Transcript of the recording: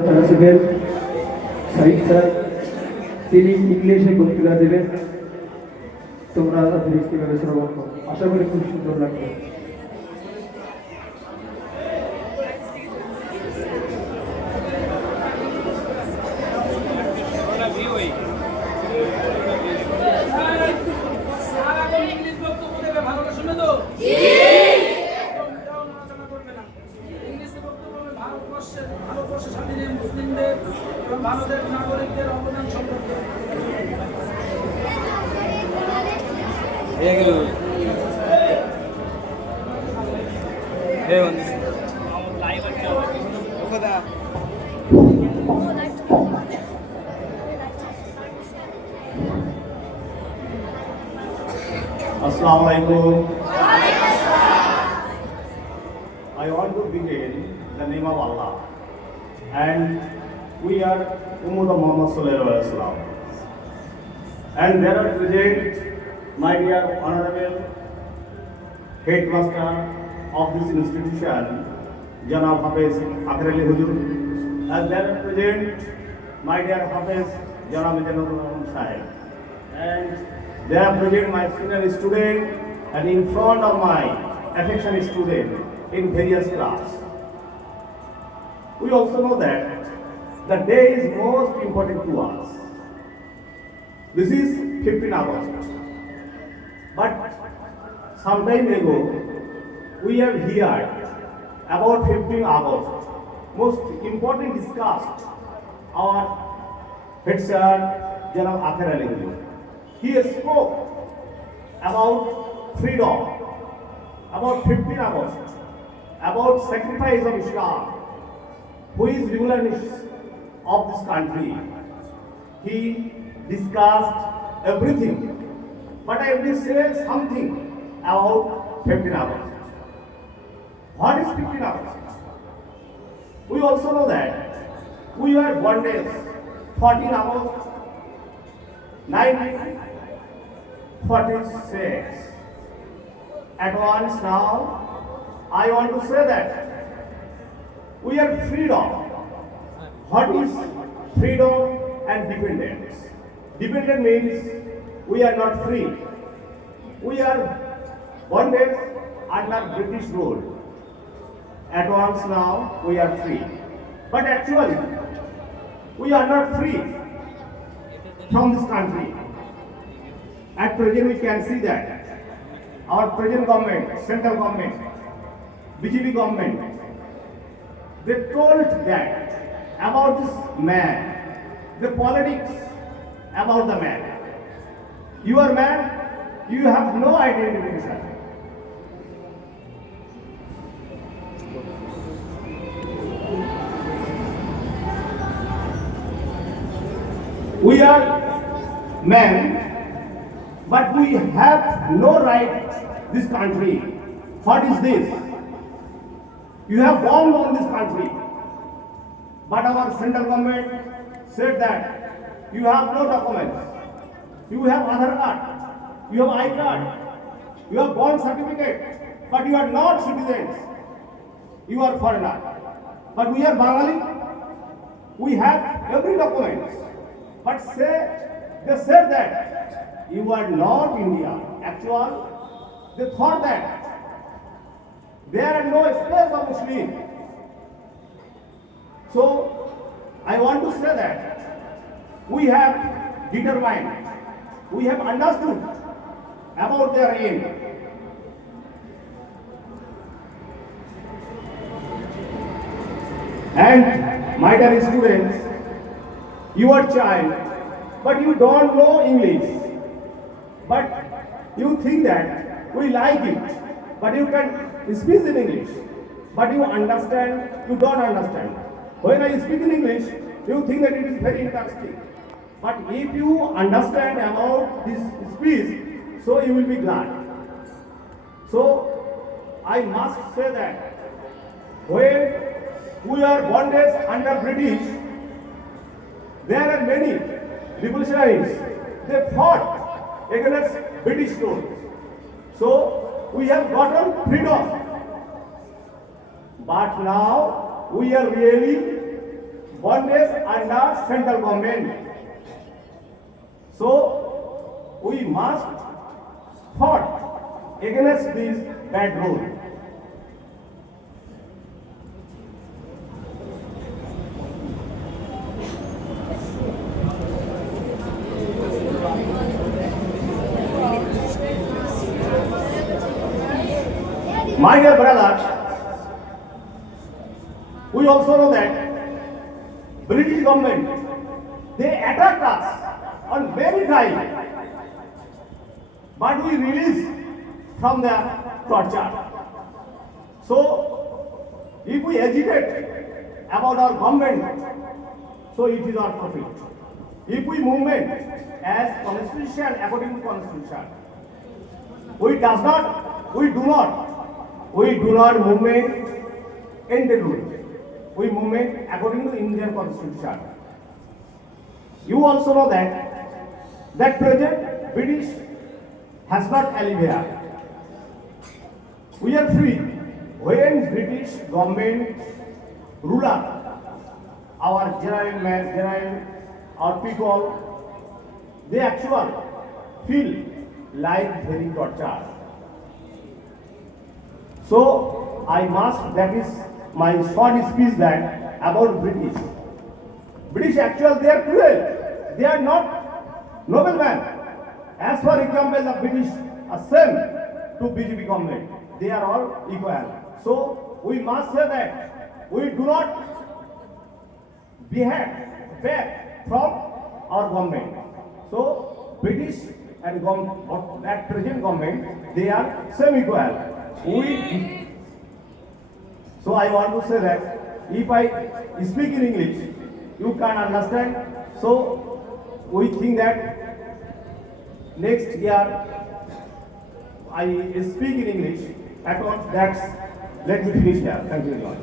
আসবেন সাইদ স্যার, তিনি ইংলিশে বক্তৃতা দেবেন। তোমরা ধীরে শ্রবণ করো, আশা করি খুব সুন্দর লাগবে। ভারতবর্ষের স্বাধীনে মুসলিমদের এবং ভারতের নাগরিকদের অবদান সম্পর্কে Assalamu alaikum. I want to begin in the name of Allah, and we are Ummah of Muhammad sallallahu alaihi wasallam. And there are present my dear honorable headmaster of this institution, Janab Hafiz Akhir Ali Hujur, and there are present my dear Hafiz Janab Janab Sahib, and there are present my senior student, and in front of my affectionate student in various class. We also know that the day is most important to us. This is 15 August. But some time ago, we have heard about 15 August. Most important discussed our head sir, Janab Akhir Ali. He spoke about freedom, about 15 August, about sacrifice of Islam, who is revolutionist of this country. He discussed everything, but I will say something about 15 August. What is 15 August? We also know that we were bonded 14 August 1946. At once now, I want to say that we are freedom. What is freedom and dependence? Dependent means we are not free. We are bonded under British rule. At once now, we are free. But actually, we are not free from this country. At present, we can see that our present government, central government, BJP government, they told that about this man, the politics about the man. You are man, you have no identification. We are men, but we have no right this country. What is this? You have born on this country, but our central government said that you have no documents. You have Aadhaar card, you have I card, you have born certificate, but you are not citizens. You are foreigner. But we are Bengali. We have every document. But they said that you are not India. Actually, they thought that there are no space of Muslim. So, I want to say that we have determined, we have understood about their aim. And my dear students, you are child, but you don't know English. But you think that we like it, but you can speak in English. But you understand, you don't understand. When I speak in English, you think that it is very interesting. But if you understand about this speech, so you will be glad. So I must say that when we are bonded under British, there are many revolutionaries. They fought against British rule. So we have gotten freedom. But now we are really bondage under central government. So we must fight against this bad rule. My dear brothers, we also know that British government, they attacked us on many times, but we released from the torture. So, if we agitate about our government, so it is our profit. If we movement as constitution according to constitution, we do not movement in the rule. We movement according to Indian constitution. You also know that present British has not alleviated. We are free when British government ruler, our general, our people, they actually feel like very torture. So I must, that is my short speech that about British. British actually they are cruel. They are not noblemen. As for example, the British are same to BJP government. They are all equal. So we must say that we do not behave back from our government. So British and that present government, they are same equal. So I want to say that if I speak in English, you can understand. So we think that next year I speak in English. At once, let me finish here. Thank you very much.